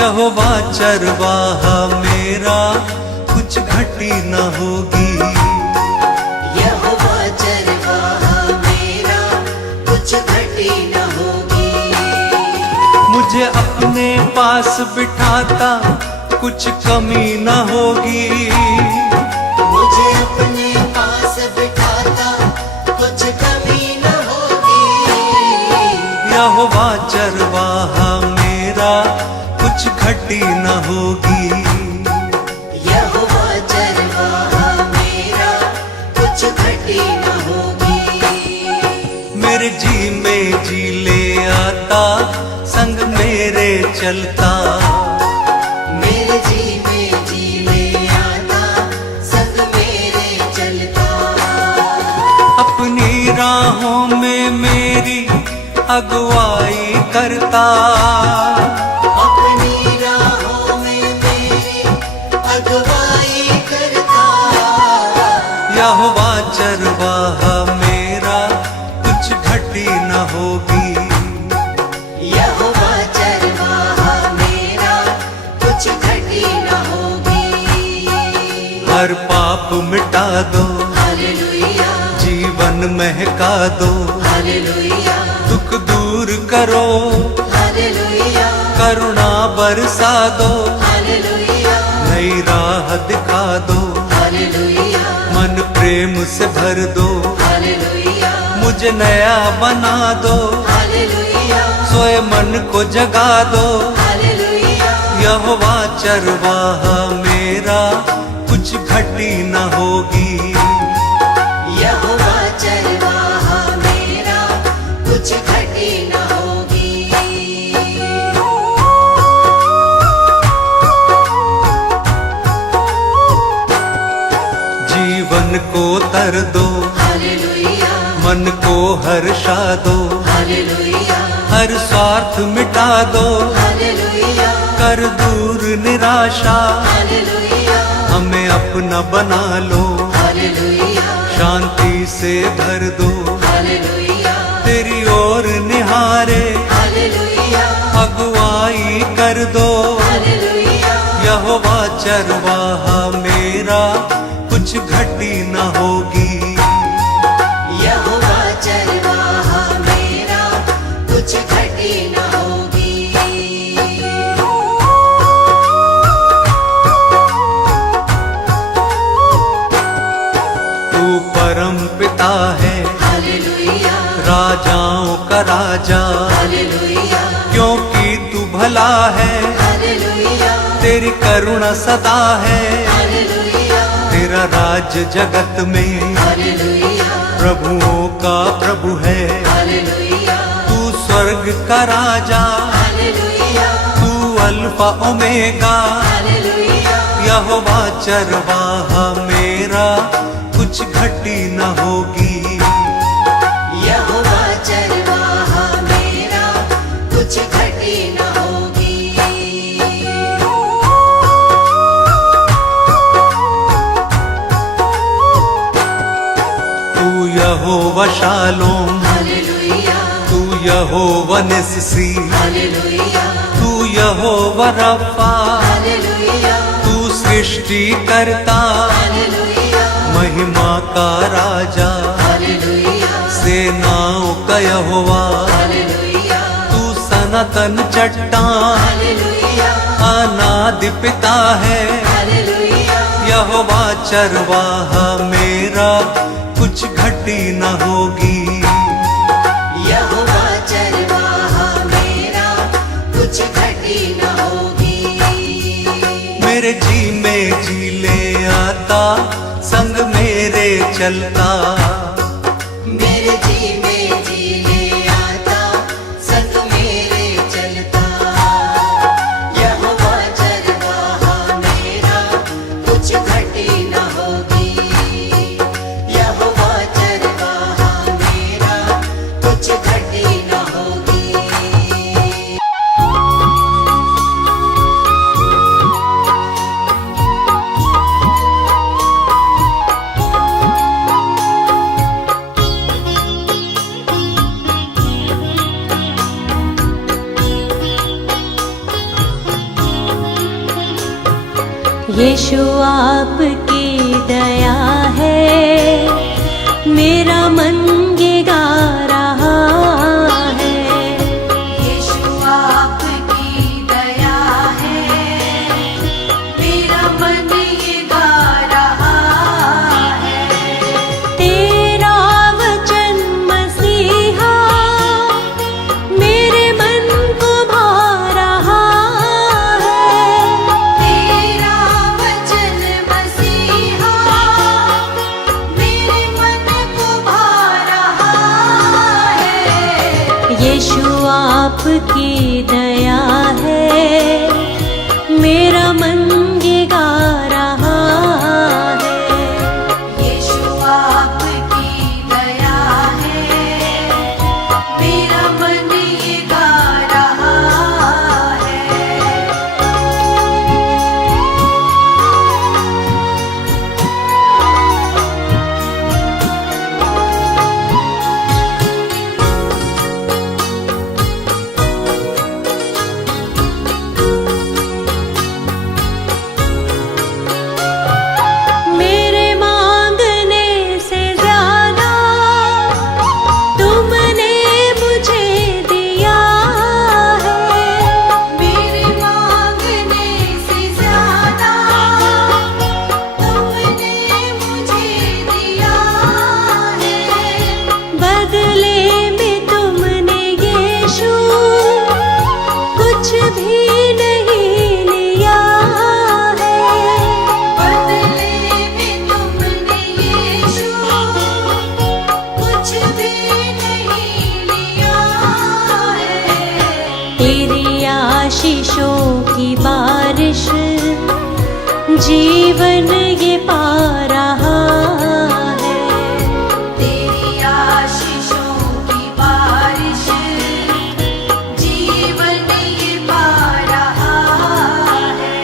यहोवा चरवाहा मेरा, कुछ घटी न होगी। यहोवा चरवाहा मेरा, कुछ घटी न होगी। मुझे अपने पास बिठाता, कुछ कमी न होगी। मुझे अपने पास बिठाता, कुछ कमी न होगी। यहोवा चरवाहा मेरा, कुछ घटी न होगी। यहोवा चरवाहा मेरा, कुछ घटी न होगी। मेरे जी में जी ले आता, संग मेरे चलता। मेरे जी में जी ले आता, संग मेरे चलता। अपनी राहों में मेरी अगुवाई करता। अपनी राहों में मेरी अगुवाई करता। यहोवा चरवाहा मेरा, कुछ घटी न होगी। यहोवा चरवाहा मेरा, कुछ घटी न होगी। हर पाप मिटा दो, हालेलुया, जीवन महका दो। हालेलुया, दुख दूर करो, हालेलुया, करुणा बरसा दो। हालेलुया, नई राह दिखा दो, हालेलुया, मन प्रेम से भर दो। हालेलुया, मुझे नया बना दो, हालेलुया, सोए मन को जगा दो। हालेलुया। यहोवा चरवाहा मेरा, कुछ घटी न होगी। यहोवा चरवाहा मेरा, कुछ घटी न होगी। जीवन को तर दो, हालेलुया, मन को हर्षा दो। हालेलुया, हर स्वार्थ मिटा दो, हालेलुया, कर दूर निराशा। हालेलुया, हमें अपना बना लो, हालेलुया, शांति से भर दो। हालेलुया, तेरी ओर निहारे, हालेलुया, अगुवाई कर दो। हालेलुया। यहोवा चरवाहा मेरा, कुछ घटी न होगी। यहोवा चरवाहा मेरा, कुछ घटी न होगी। तू परम पिता है, हालेलुया, राजाओं का राजा। हालेलुया, क्योंकि तू भला है, हालेलुया, तेरी करुणा सदा है। हालेलुया, तेरा राज जगत में, हालेलुया, प्रभुओं का प्रभु है। हालेलुया, तू स्वर्ग का राजा, हालेलुया, तू अल्फा ओमेगा। हालेलुया। यहोवा चरवाहा मेरा, कुछ घटी न होगी। यहोवा चरवाहा मेरा, कुछ घटी न होगी। तू यहोवा शालोम, हालेलुया, तू यहोवा निस्सी। हालेलुया, तू यहोवा रफ़ा, हालेलुया, तू सृष्टि करता। हालेलुया, महिमा का राजा, हालेलुया, सेनाओं का यहोवा। हालेलुया, तू सनातन चट्टान, हालेलुया, अनादि पिता है। हालेलुया, यहोवा चरवाहा मेरा, कुछ घटी न होगी। यहोवा चरवाहा मेरा, कुछ घटी न होगी। मेरे जी में जी ले आता, संग मेरे चलता। मेरे जी में जी ले आता, संग मेरे चलता। यहोवा चरवाहा मेरा, कुछ घटी न होगी। यहोवा चरवाहा मेरा, कुछ घटी न होगी। यीशु आपकी दया है, मेरा मन ये गा रहा है। यीशु आपकी दया है, मेरा मन ये गा रहा है। तेरा वचन मसीहा मेरे मन को भा रहा है। तेरा वचन मसीहा मेरे मन को भा रहा है। यीशु आपकी दया है, मेरा मन ये गा रहा है। यीशु आपकी दया है, मेरा मन ये गा रहा है। मेरे मांगने से ज्यादा तुमने मुझे दिया है। मेरे मांगने से ज्यादा तुमने मुझे दिया है। बदले में तुमने यीशु कुछ भी नहीं लिया है। बदले में तुमने यीशु कुछ भी नहीं लिया है। तेरी आशीषों की बारिश जीवन ये पा रहा है। तेरी आशीषों की बारिश जीवन ये पा रहा है।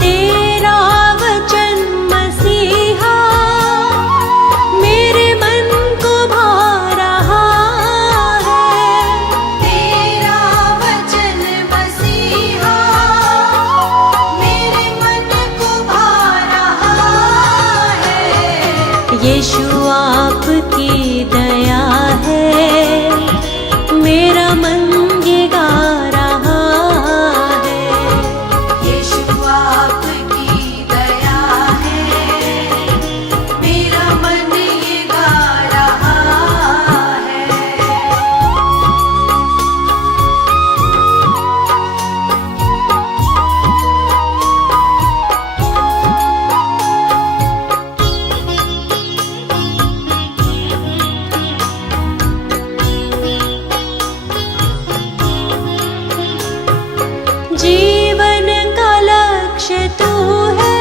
तेरा वचन मसीहा मेरे मन को भा रहा है। तेरा वचन मसीहा मेरे मन को भा रहा है। यीशु आपकी दया है, मेरा मन ये गा रहा है। यीशु आपकी दया है, मेरा मन ये गा रहा है। जीवन का लक्ष्य तू है,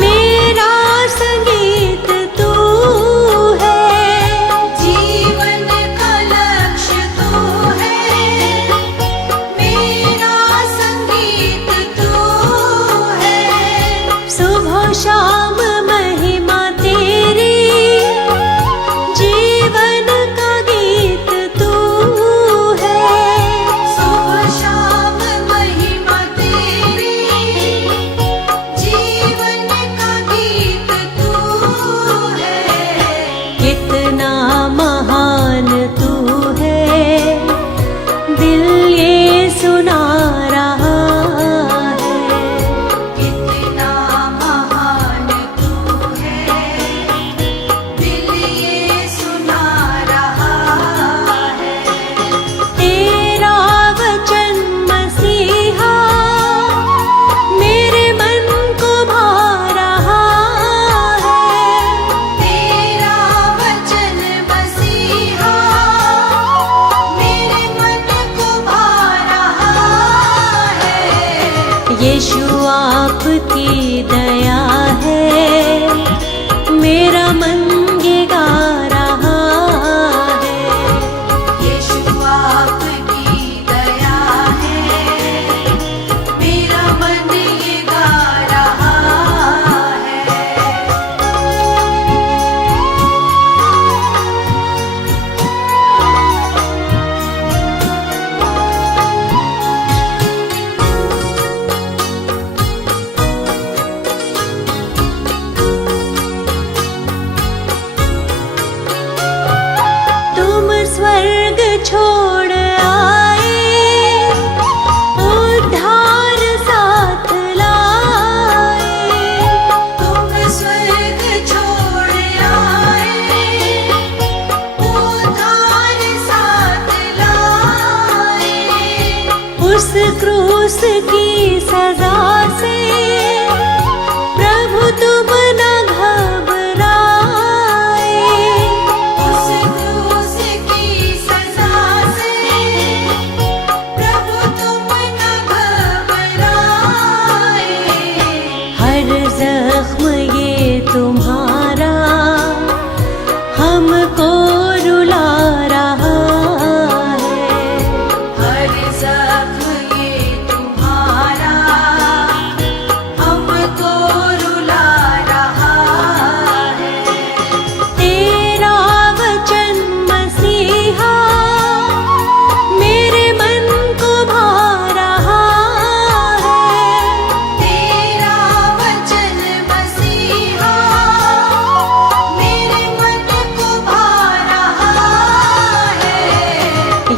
मेरा संगीत तू है। जीवन का लक्ष्य तू है, मेरा संगीत तू है। सुबह शाम महिमा तेरी, जीवन का गीत तू है। सुबह शाम महिमा तेरी, जीवन का गीत तू है। कितना महान तू है, दिल ये सुना रहा है। कितना महान तू है, दिल ये सुना रहा है। तेरा वचन मसीहा मेरे मन को भा रहा है। तेरा वचन मसीहा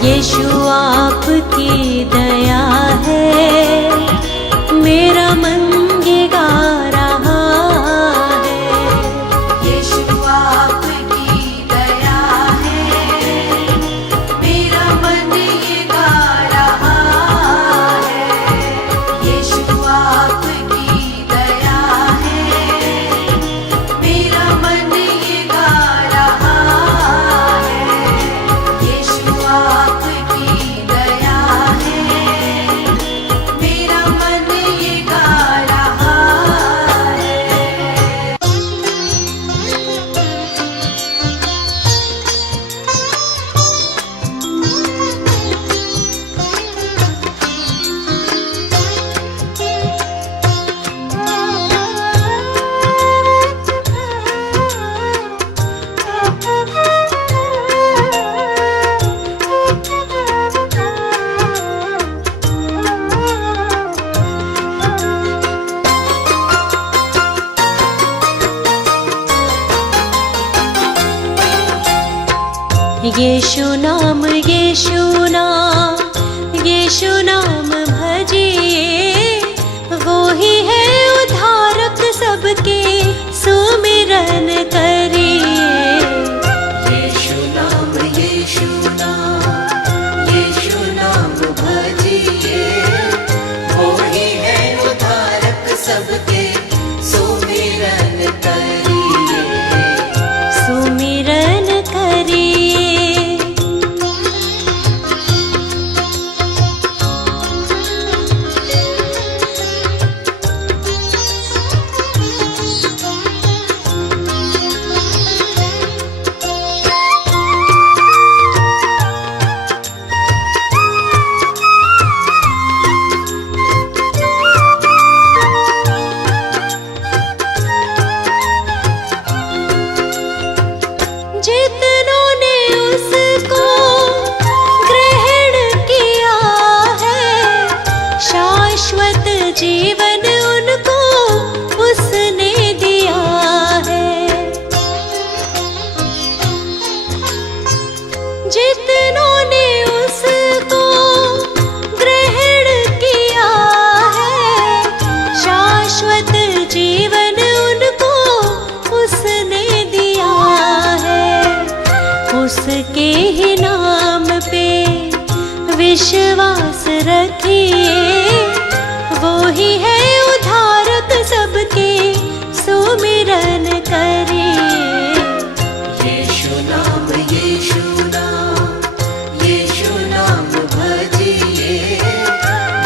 यीशु आपकी दया है, मेरा मन ये गा रहा है। यीशु आपकी दया है, मेरा मन ये गा रहा है। यीशु आपकी दया है, मेरा मन ये गा रहा है। यीशु आपकी दया है, मेरा मन ये गा रहा है। यीशु नाम यीशु नाम यीशु नाम भजिए, वो ही है उद्धारक सबके, सुमिरन करिए। यीशु नाम भजिए, वो ही है उद्धारक सबके, सुमिरन करिए। सुमिरन करिए। जितनों ने उसको ग्रहण किया है, शाश्वत जीवन उनको उसने दिया है। जितनों ने उसको ग्रहण किया है, शाश्वत जीवन उनको उसने दिया है। उसके ही नाम पे विश्वास रखिए, वो ही है उद्धारक सबके, सुमिरन करिए। यीशु नाम भजिए,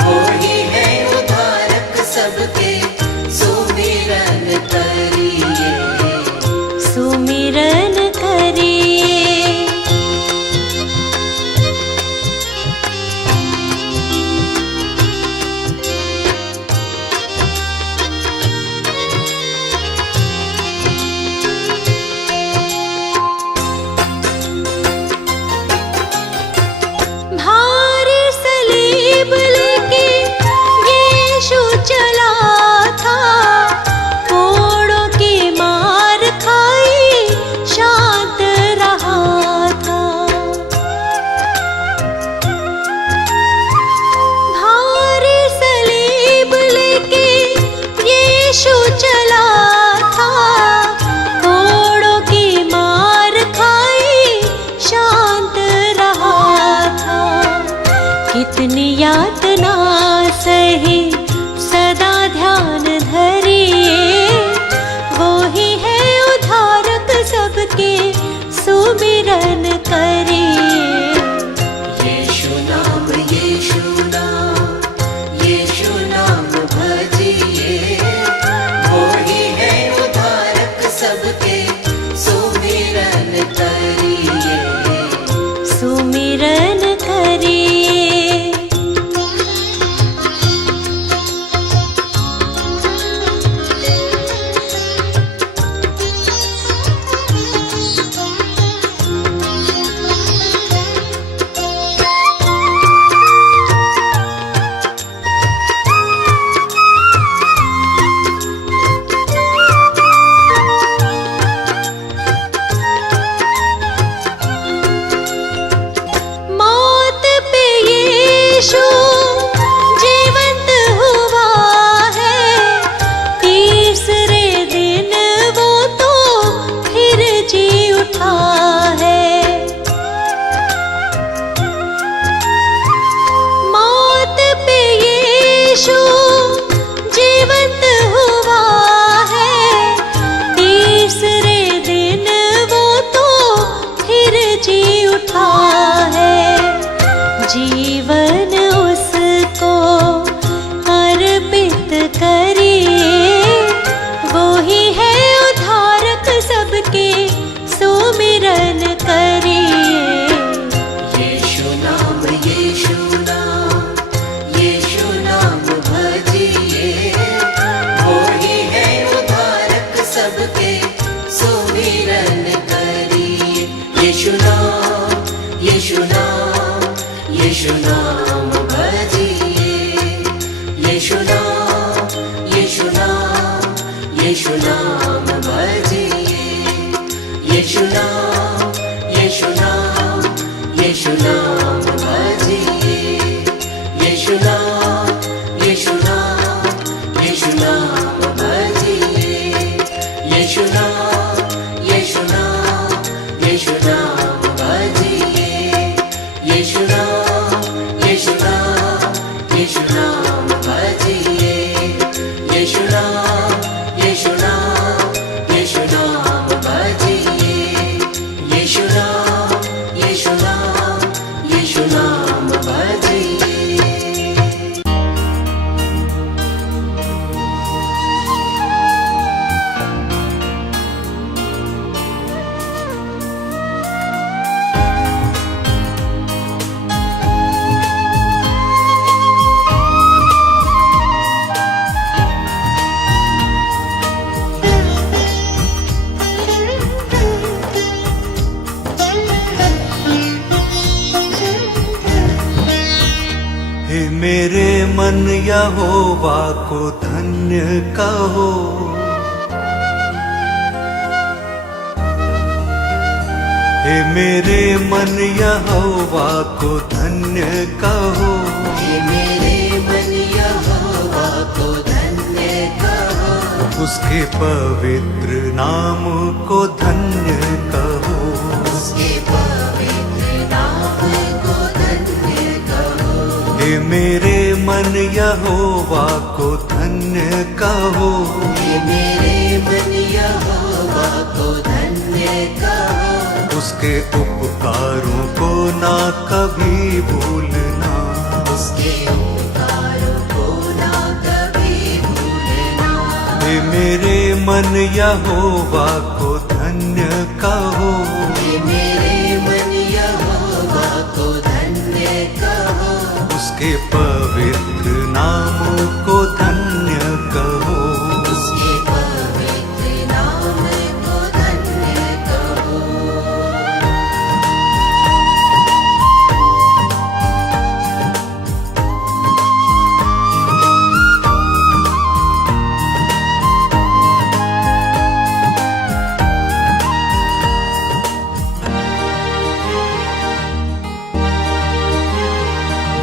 वो ही है उद्धारक सबके, सुमिरन करिए। सुमिरन करिए। भारी सलीब लेके यीशु चला था, कोड़ों की मार खाई शांत रहा था। भारी सलीब लेके यीशु चला था, कोड़ों की मार खाई शांत रहा था। कितनी यातना सही सदा ध्यान धरिए, वो ही है उद्धारक सबके, सुमिरन करिए। यीशु नाम भजिए, वो ही है उद्धारक सबके, सुमिरन करिए। सुमिरन करिए। उठा है, जीवन उसको अर्पित करिए। वो ही है उद्धारक सबके, सुमिरन करिए। यीशु नाम, यीशु नाम, यीशु नाम भजिए। वो ही है उद्धारक सबके, सुमिरन करिए। यीशु नाम, यीशु नाम, यीशु नाम भजिए। यीशु नाम, यीशु नाम, यीशु नाम भजिए। यीशु नाम, यीशु नाम, यीशु नाम भजिए। यीशु नाम, यीशु नाम, यीशु नाम भजिए। यीशु नाम, यीशु नाम, यीशु नाम भजिए। यीशु नाम, यीशु नाम, यीशु नाम भजिए। यीशु नाम, यीशु नाम, यीशु नाम भजिए। यीशु नाम, यीशु नाम, यीशु नाम भजिए। हे मेरे मन यहोवा को धन्य कहो। हे मेरे मन यहोवा को धन्य कहो। हे मेरे मन यहोवा को धन्य कहो। उसके पवित्र नाम को धन्य कहो। उसके पवित्र नाम को धन्य कहो। हे मेरे मन यहोवा को धन्य कहो। हे मेरे मन यहोवा को धन्य कहो। उसके उपकारों को ना कभी भूलना। उसके उपकारों को ना कभी भूलना। हे मेरे मन यहोवा को धन्य कहो। हे मेरे मन यहोवा को धन्य कहो। उसके पवित्र नाम को धन्य कहो। उसके पवित्र नाम को धन्य कहो।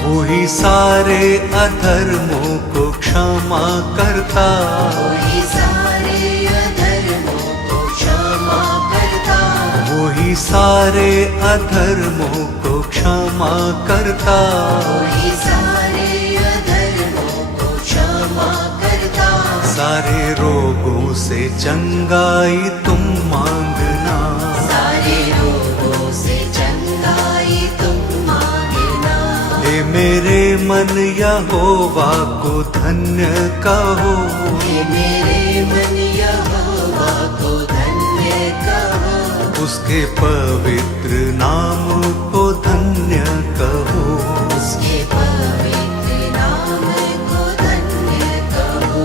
वही सारे अधर्मों को क्षमा करता। वही सारे अधर्मों को क्षमा करता। वही सारे अधर्मों को क्षमा करता। वही सारे अधर्मों को क्षमा करता। सारे रोगों से चंगाई तुम मांगना। सारे रोगों से चंगाई तुम मांगना। हे मेरे मन यहोवा को धन्य कहो। हे मेरे मन यहोवा को धन्य कहो। उसके पवित्र नाम को धन्य कहो। उसके पवित्र नाम को धन्य कहो।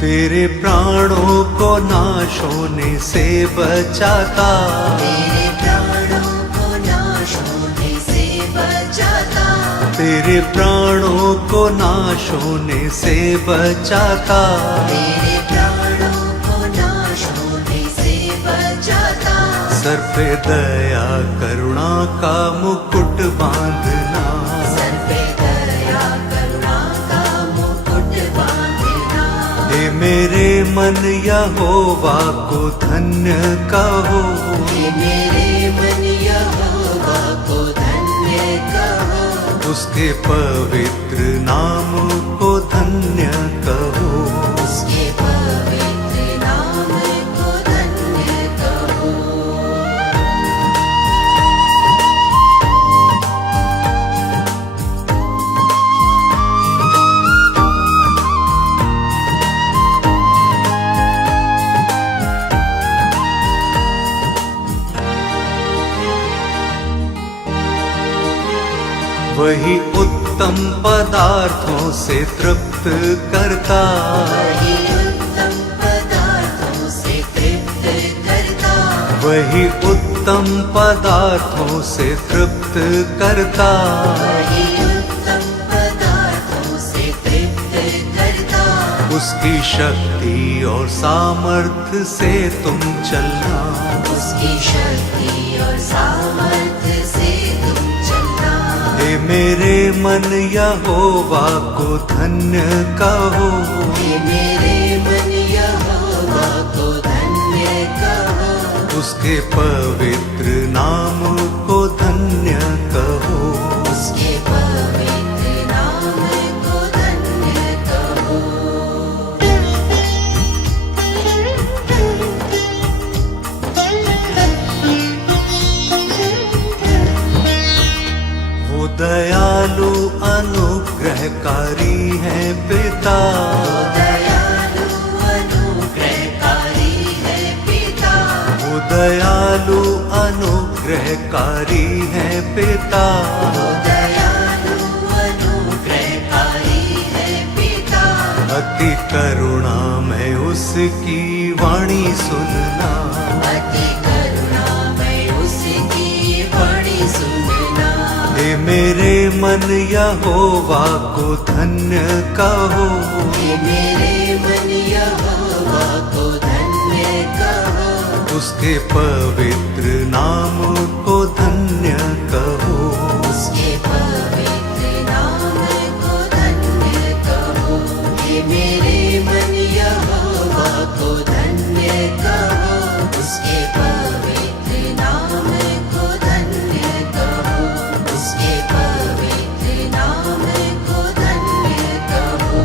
तेरे प्राणों को नाश होने से बचाता। तेरे प्राणों को नाश होने से बचाता। तेरे प्राणों को नाश होने से बचाता। तेरे प्राणों को नाश होने से बचाता। सर पे दया करुणा का मुकुट बांधना। सर पे दया करुणा का मुकुट बांधना। हे मेरे मन यहोवा को धन्य कहो। हे मेरे मन यहोवा को धन्य कहो। उसके पवित्र नाम को धन्य उत्तम पदार्थों से तृप्त करता, वही उत्तम पदार्थों से तृप्त करता, वही उत्तम पदार्थों से तृप्त करता। वही उत्तम पदार्थों से तृप्त करता। उसकी शक्ति और सामर्थ्य से तुम चलना, उसकी शक्ति और सामर्थ्य से तुम चलना। हे मेरे मन यहोवा को धन्य कहो, हे मेरे मन यहोवा को धन्य कहो, उसके पवित्र नाम को धन्य कहो। उसके पवित्र नाम को धन्य कहो। वो दयालु अनुग्रहकारी है पिता, दयालु अनुग्रहकारी है पिता, वो दयालु अनुग्रहकारी है पिता। दयालु अनुग्रहकारी है पिता। अति करुणा में उसकी वाणी सुनना, अति करुणा में उसकी वाणी सुनना। हे मेरे मन यहोवा को धन्य कहो, हे मेरे मन यहोवा को धन्य कहो, उसके पवित्र नाम को धन्य कहो। उसके पवित्र नाम को धन्य कहो। हे मेरे मन यहोवा को धन्य कहो, उसके पवित्र नाम को धन्य कहो, उसके पवित्र नाम को धन्य कहो।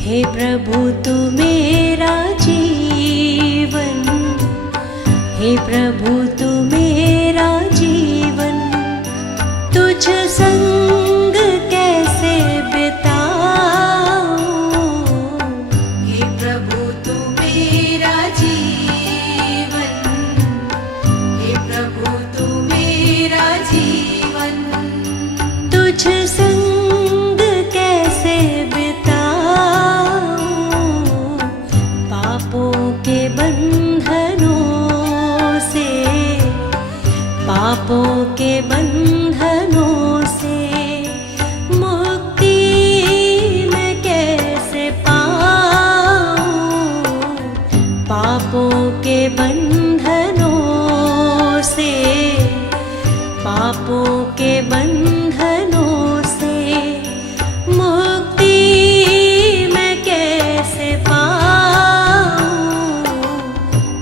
हे प्रभु तू मेरा जीवन, हे प्रभु तू मेरा जीवन, तुझ संग कैसे बिताऊं। हे प्रभु तू मेरा जीवन, हे प्रभु तू मेरा जीवन, तुझ संग कैसे बिताऊं। पापों के बंधनों से, पापों के बंधनों से मुक्ति मैं कैसे पाऊं। पापों के बंधनों से, पापों के बंधनों से मुक्ति मैं कैसे पाऊं।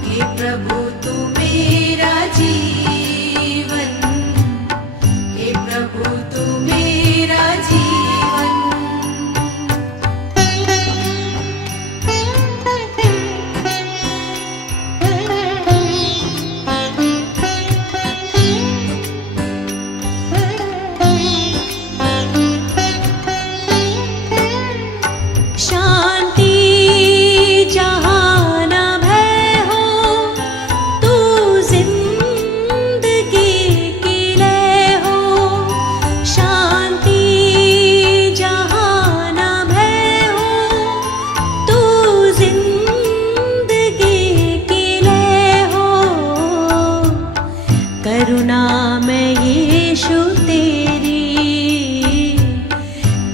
हे प्रभु तू मेरा जीवन, हे प्रभु तू मेरा जीवन। शांति जहाँ न भय हो, तू जिंदगी की लय हो। शांति जहाँ न भय हो, तू जिंदगी की लय हो। करुणा में यीशु तेरी,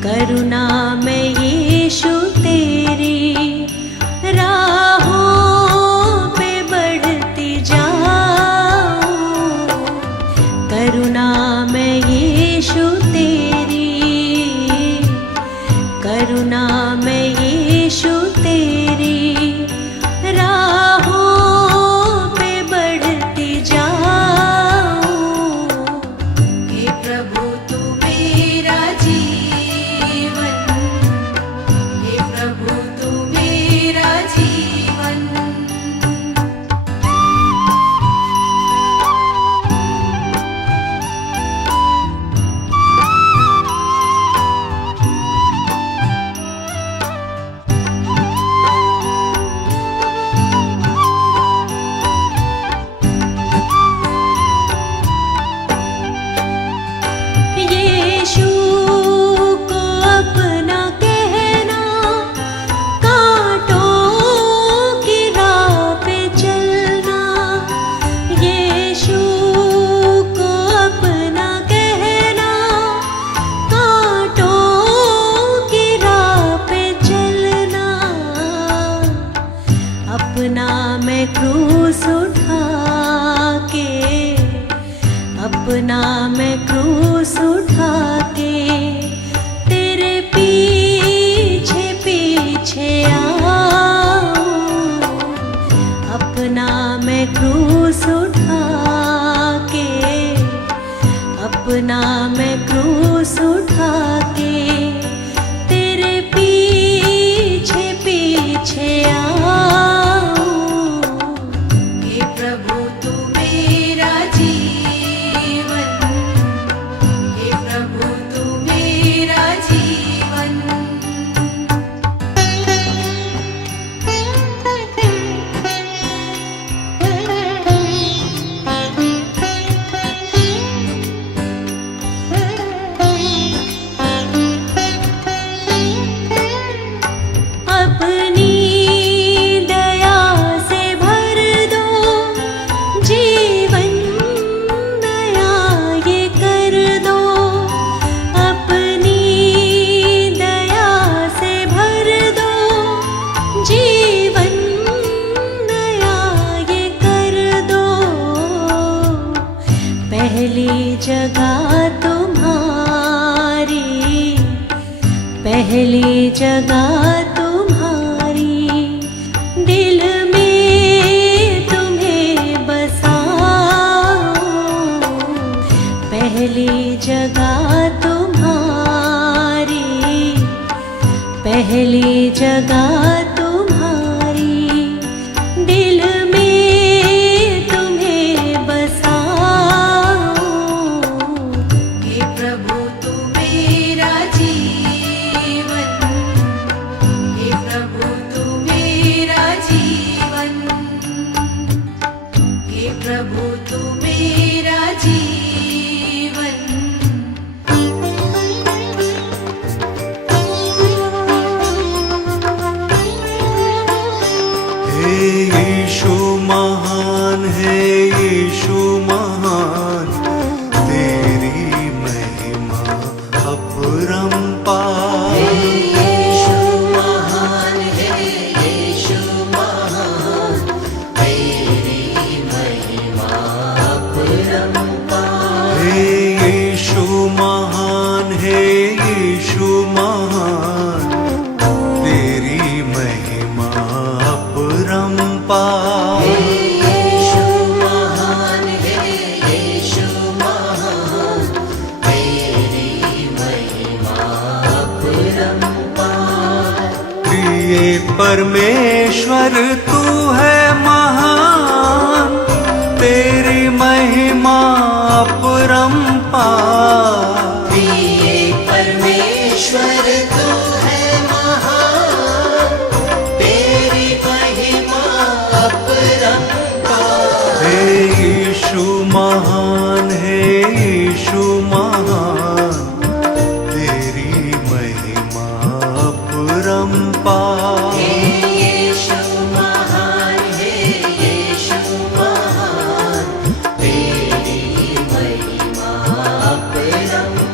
करुणा में यीशु तेरी राहों पे बढ़ती जाऊं। करुणा में यीशु तेरी, करुणा में यीशु तेरी राहों पे बढ़ती जाऊं। क्रूस उठा के, अपना मैं क्रूस उठा के तेरे पीछे पीछे आऊं। अपना मैं क्रूस उठा के, अपना मैं क्रूस उठा के तेरे पीछे पीछे आऊं। हे प्रभु तू मेरा जीवन, हे प्रभु तू मेरा जीवन। अपनी दया से भर दो जीवन, दया ये कर दो। अपनी दया से भर दो जीवन, दया ये कर दो। पहली जगह तुम्हारी, पहली जगह तुम्हारी, दिल में तुम्हें बसाऊं। पहली जगह तुम्हारी, पहली जगह तुम्हारी, दिल में तुम्हें बसाऊं। हे प्रभु तू मेरा जीवन, हे प्रभु तू मेरा जीवन, हे प्रभु तू मेरा जीवन। हे यीशु महान है, यीशु महान, तेरी महिमा अपरंपार। यीशु महान है, यीशु महान, तेरी महिमा अपरंपार। हे यीशु महान है, यीशु महान, तेरी महिमा अपरंपार। यीशु महान है, यीशु महान, तेरी महिमा अपरंपार। प्रिय परमेश्वर तू है महान, तेरी महिमा अपरंपार। प्रिय परमेश्वर तू है महान, तेरी महिमा अपरंपार। हे यीशु महान है, यीशु महान, तेरी महिमा अपरंपार। यीशु महान है, यीशु महान, तेरी महिमा अपरंपार।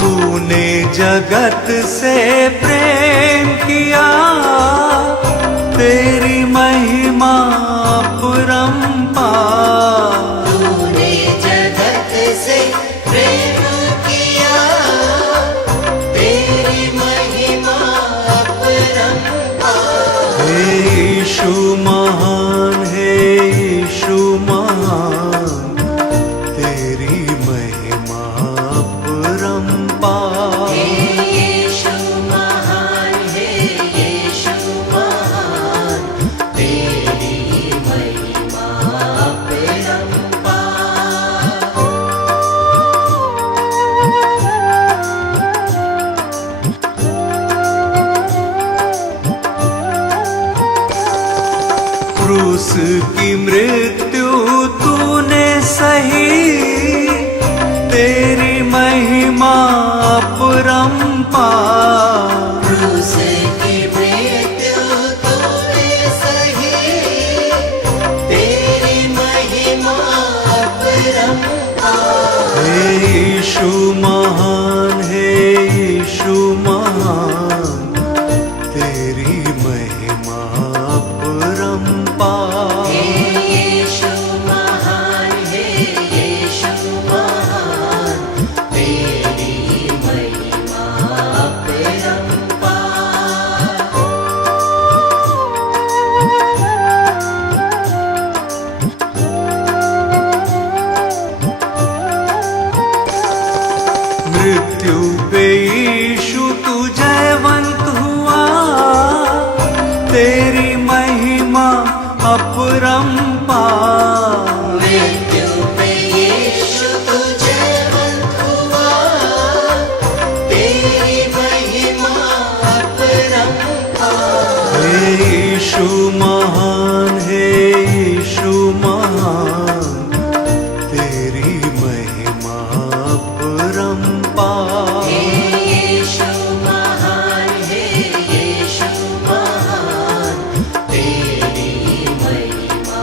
तूने जगत से प्रेम किया, तेरी महिमा अपरंपार। तूने जगत से प्रेम किया, तेरी महिमा अपरंपार। हे यीशु महान है, यीशु महान, तेरी महिमा अपरंपार। यीशु महान है, यीशु महान, तेरी महिमा अपरंपार। क्रूस की मृत्यु तूने सही, तेरी महिमा अपरंपार। क्रूस की मृत्यु तूने सही, तेरी महिमा अपरंपार। हे यीशु महान, हे यीशु महान, तेरी महिमा अपरंपार। हे यीशु महान, हे यीशु महान, तेरी महिमा अपरंपार। मृत्यु पे यीशु तू जयवंत हुआ, तेरी महिमा अपरंपार। मृत्यु पे यीशु तू जयवंत हुआ, तेरी महिमा अपरंपार। हे यीशु महान, हे यीशु महान, तेरी महिमा अपरंपार। हे यीशु महान, हे यीशु महान, तेरी महिमा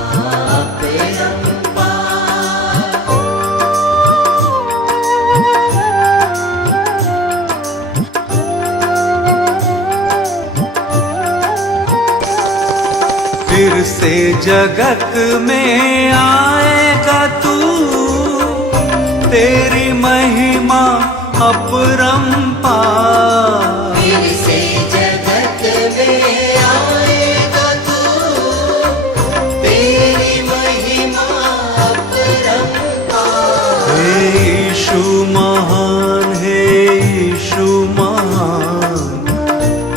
अपरंपार। फिर से जगत में आएगा तू, तेरी महिमा अपरंपार। फिर से जगत में आएगा तू, तेरी महिमा अपरंपार। हे यीशु महान, हे यीशु महान,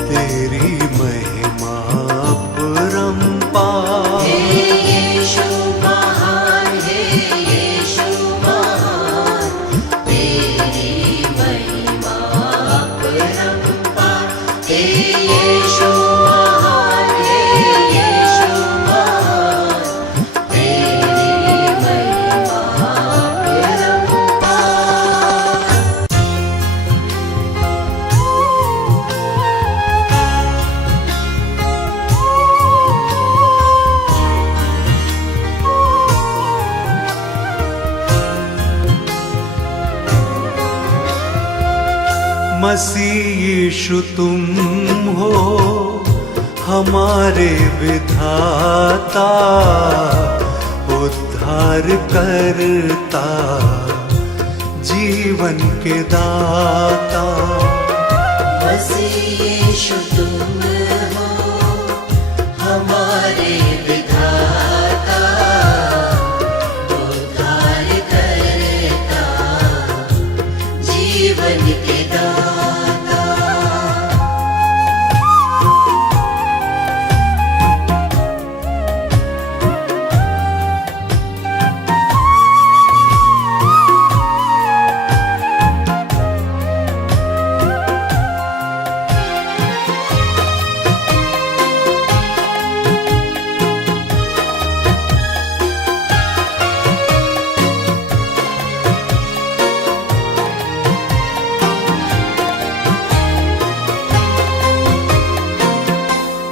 तेरी महिमा अपरंपार। हे यीशु महान, हे यीशु महान, तेरी महिमा अपरंपार। हे यीशु महान, हे यीशु महान, तेरी महिमा अपरंपार। मसीह यीशु तुम हो हमारे विधाता, उद्धार करता, जीवन के दाता। मसीह यीशु तुम हो हमारे विधाता, उद्धार करता, जीवन के दाता।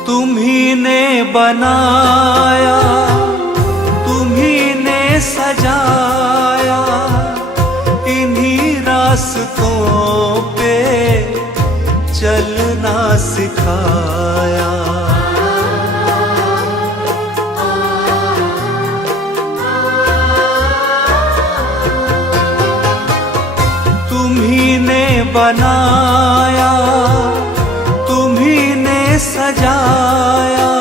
तुम्ही ने बनाया, तुम्ही ने सजाया, इन्हीं रास्तों पे चलना सिखाया। तुम्ही ने बनाया, तुम्ही ने सजाया,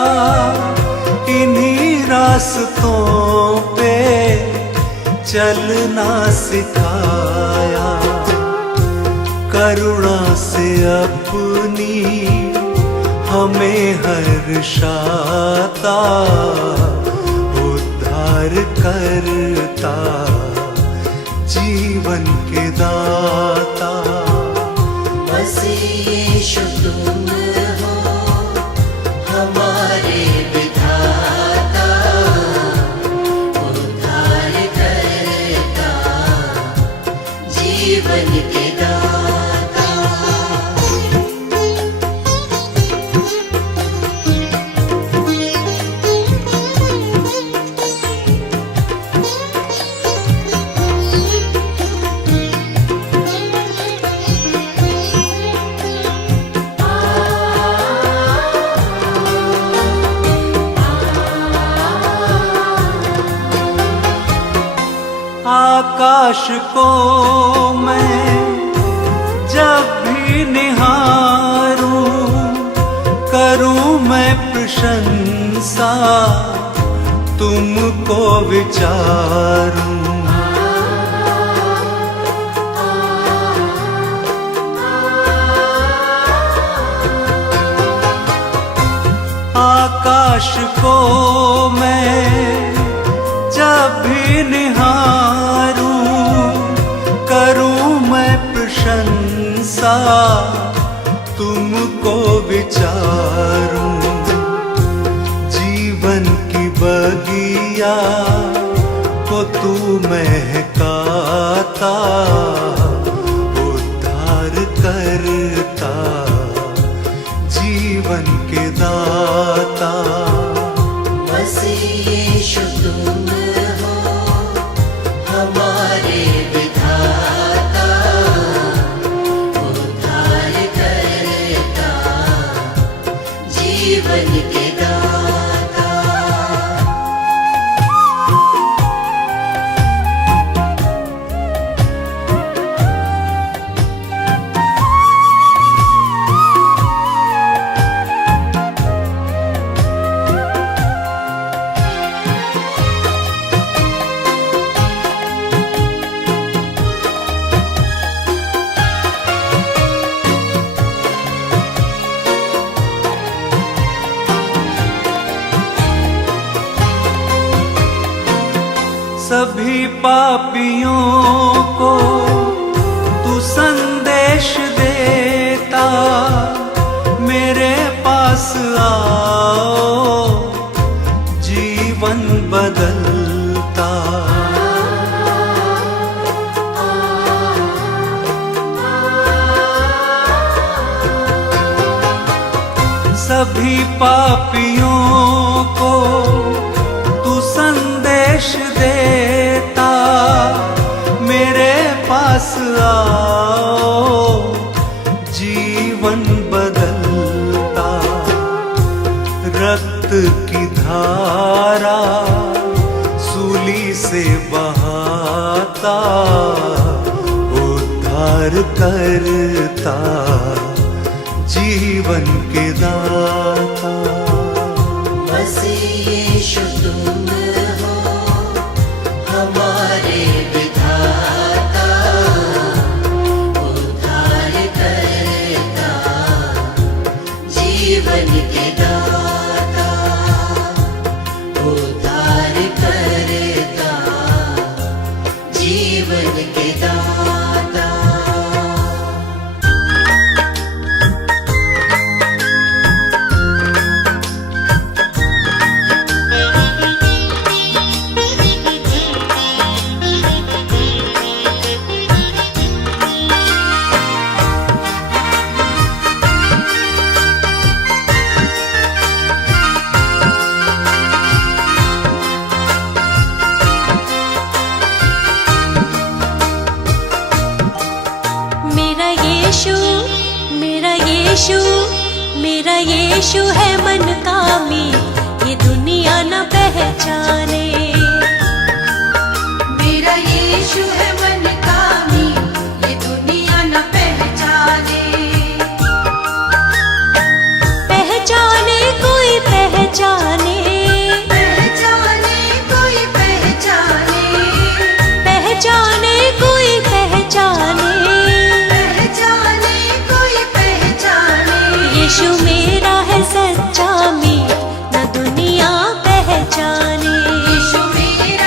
इन्हीं रास्तों पे चलना सिखाया। करुणा से अपनी हमें हर्षाता, उद्धार करता, जीवन के दाता। मसीह यीशु तुम हो हमारे विधाता, उद्धार करता, जीवन के दाता। आकाश को मैं जब भी निहारूं, करूं मैं प्रशंसा, तुमको विचारूं। आकाश को मैं जब भी निहारूं, करूं मैं प्रशंसा, तुमको विचारूं। जीवन की बगिया को तू महकाता, उद्धार करता, जीवन के दाता। मसीह यीशु तुम हो हमारे विधाता, उद्धार करता, जीवन के दाता। सभी पापियों को तू संदेश देता, मेरे पास आओ, जीवन बदलता। सभी पापियों को तू संदेश देता, मेरे पास आओ, जीवन बदलता। रक्त की धारा सूली से बहाता, उद्धार करता, जीवन के दाता। मसीह यीशु तुम हो हमारे विधाता, उद्धार करता, जीवन के दाता, उद्धार करता, जीवन के दाता। मेरा यीशु है मन कामी, ये दुनिया न पहचाने। मेरा यीशु है मन कामी, ये दुनिया न पहचाने। पहचाने कोई पहचाने, पहचाने कोई पहचाने, पहचाने कोई पहचाने, पहचाने कोई पहचाने। यीशु मेरा है सच्चा मी, न दुनिया पहचाने। यीशु मेरा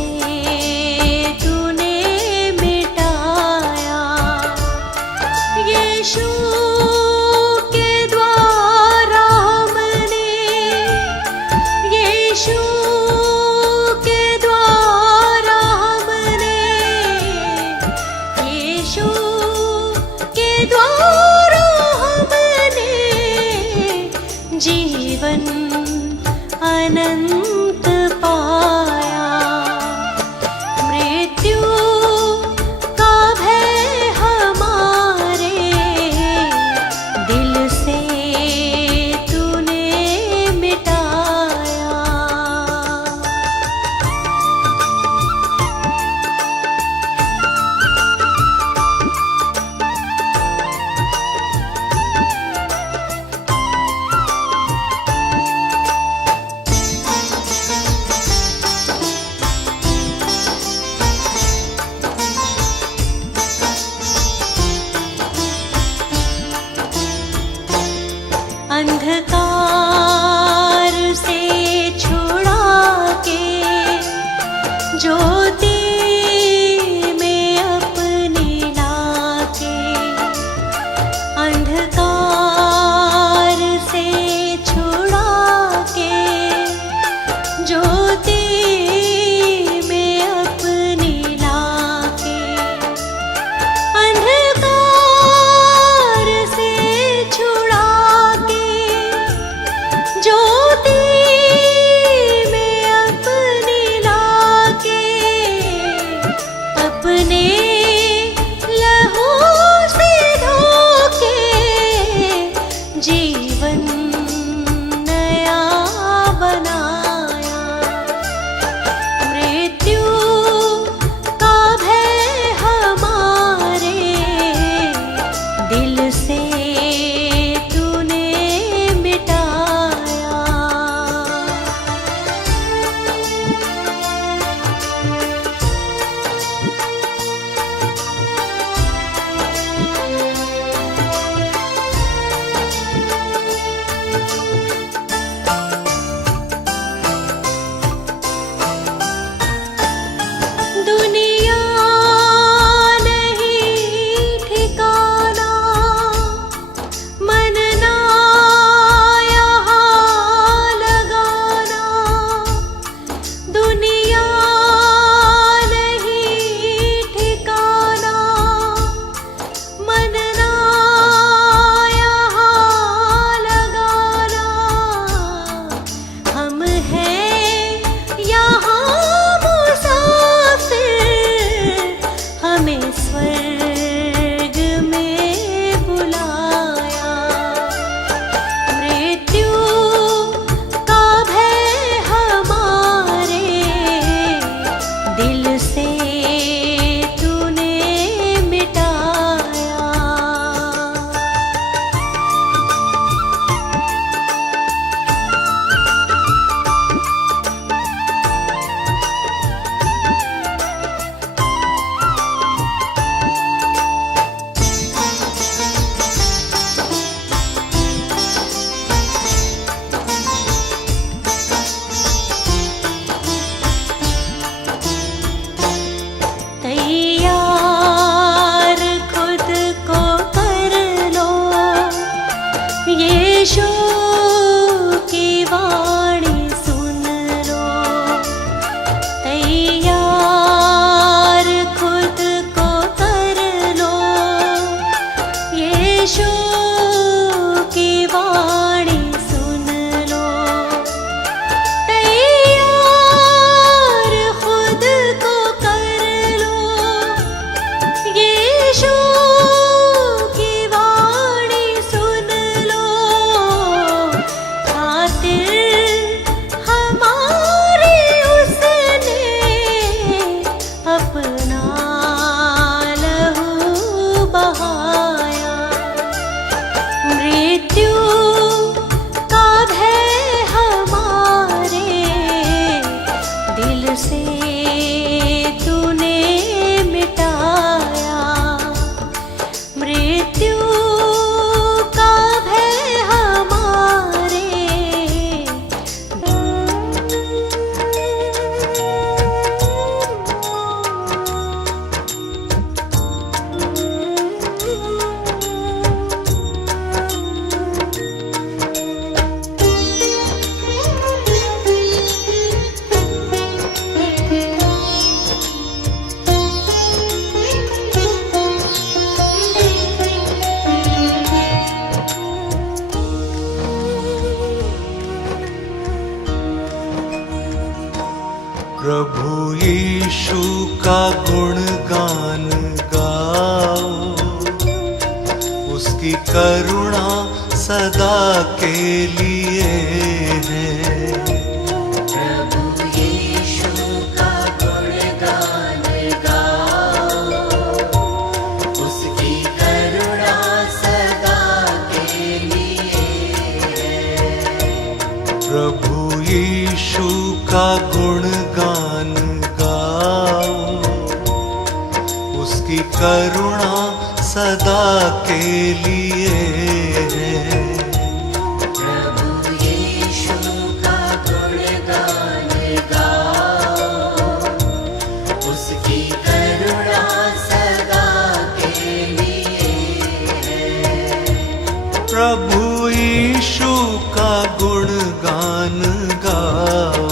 से तूने मिटाया। यीशु के द्वारा हमने, यीशु के द्वारा हमने, यीशु के द्वारा हमने जीवन अनंत पाया। मृत्यु का भय हमारे दिल से तूने मिटाया। अंधकार से छुड़ा के ज्योति में अपनी लाके, अंधकार से छुड़ा के ज्योति में अपनी लाके, अंधकार से छुड़ा के ज्योति में अपनी लाके यीशु का गुणगान गाओ, उसकी करुणा सदा के लिए है। प्रभु यीशु का गुणगान गाओ, उसकी करुणा सदा के लिए है। प्रभु यीशु का गुणगान गाओ, उसकी करुणा सदा के लिए है। प्रभु यीशु का गुणगान गाओ, उसकी करुणा सदा के लिए है। प्रभु यीशु का गुणगान गाओ,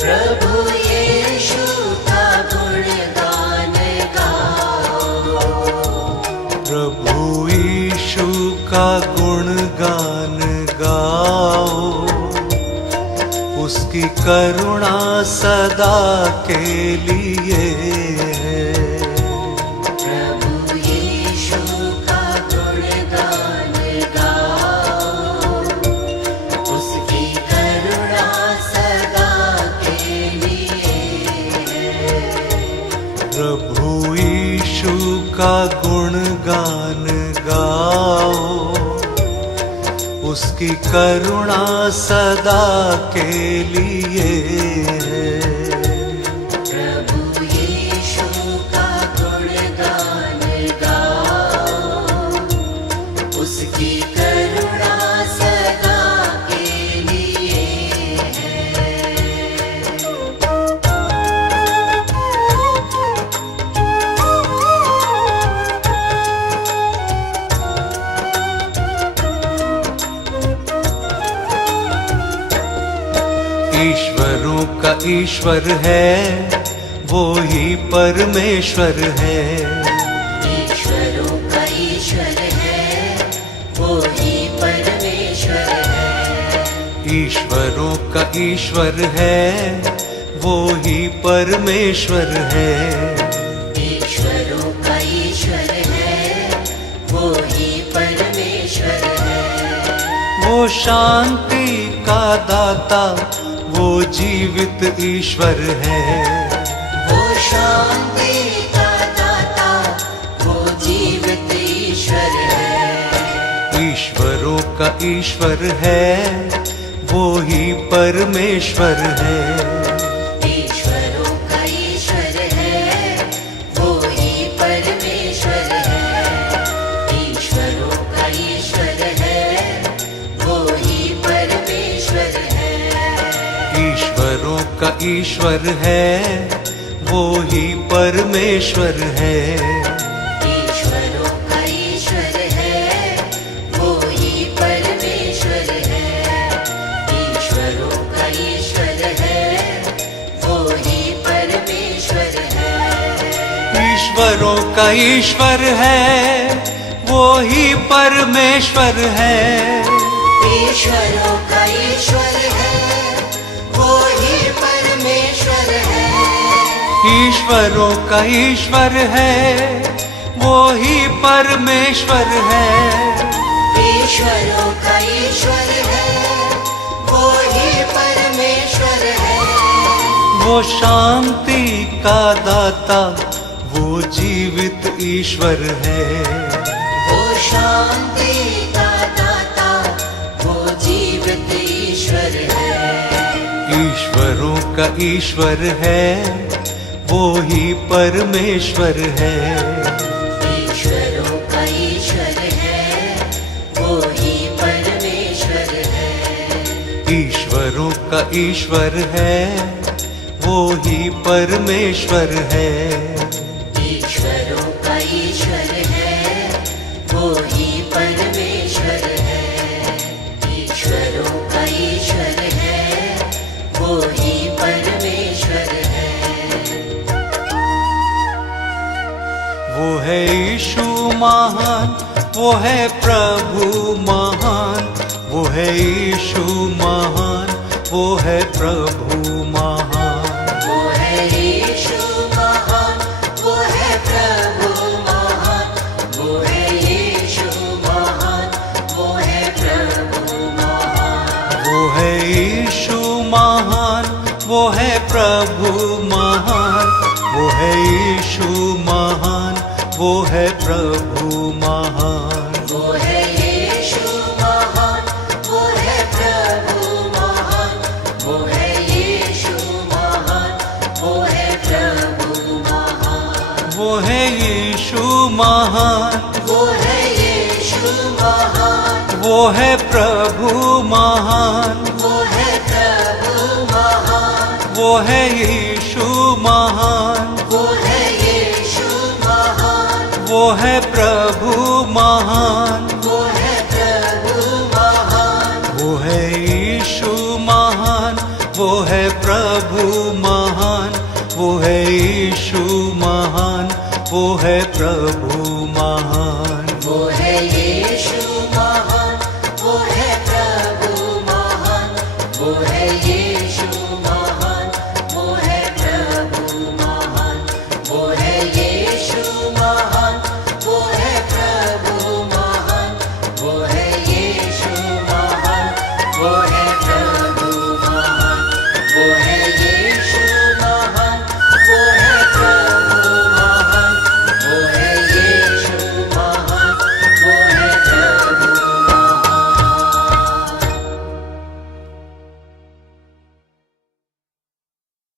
प्रभु यीशु का गुणगान गाओ, प्रभु यीशु का गुणगान गाओ, उसकी करुणा सदा के लिए है। प्रभु यीशु का गुणगान गाओ, उसकी करुणा सदा के लिए है। प्रभु यीशु का गुणगान गाओ, उसकी करुणा सदा के लिए है। प्रभु यीशु का गुणगान गाओ, उसकी करुणा सदा के लिए है। ईश्वरों का ईश्वर है, वो ही परमेश्वर है। ईश्वरों का ईश्वर है, वो ही परमेश्वर है। ईश्वरों का ईश्वर है, वो ही परमेश्वर है। ईश्वरों का ईश्वर है, वो ही परमेश्वर है। वो शांति का दाता, वो जीवित ईश्वर है। वो शांति का दाता, वो जीवित ईश्वर है। ईश्वरों का ईश्वर है, वो ही परमेश्वर है। ईश्वरों का ईश्वर है, वो ही परमेश्वर है। ईश्वरों का ईश्वर है, वो ही परमेश्वर है। ईश्वरों का ईश्वर है, वो ही परमेश्वर है। ईश्वरों का ईश्वर है, वो ही परमेश्वर है। ईश्वरों का ईश्वर है, वो ही परमेश्वर है। ईश्वरों का ईश्वर है, वो ही परमेश्वर है। ईश्वरों का ईश्वर है, वो ही परमेश्वर है। ईश्वरों का ईश्वर है, वो ही परमेश्वर है। ईश्वरों का ईश्वर है, वो ही परमेश्वर है। वो शांति का दाता, वो जीवित ईश्वर है। वो शांति का दाता, वो जीवित ईश्वर है। ईश्वरों का ईश्वर है, वो ही परमेश्वर है। ईश्वरों का ईश्वर है, वो ही परमेश्वर है। ईश्वरों का ईश्वर है, वो ही परमेश्वर है। ईश्वरों का ईश्वर है, वो ही परमेश्वर है। ईश्वरों का ईश्वर है, वो ही परमेश्वर है। वो है यीशु महान, वो है प्रभु महान। वो है यीशु महान, वो है प्रभु महान। महान, वो है यीशु महान, वो है प्रभु महान। वो है यीशु महान, वो है प्रभु महान, वो है यीशु महान, वो है प्रभु महान। वो है यीशु महान, वो है यीशु महान, वो है प्रभु महान। वो है प्रभु महान, वो है यीशु महान, वो है यीशु महान, वो है प्रभु महान। वो है प्रभु महान। वो है यीशु महान, वो है प्रभु महान, वो है यीशु महान, वो है प्रभु महान।